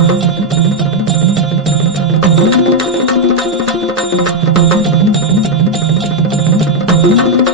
thank you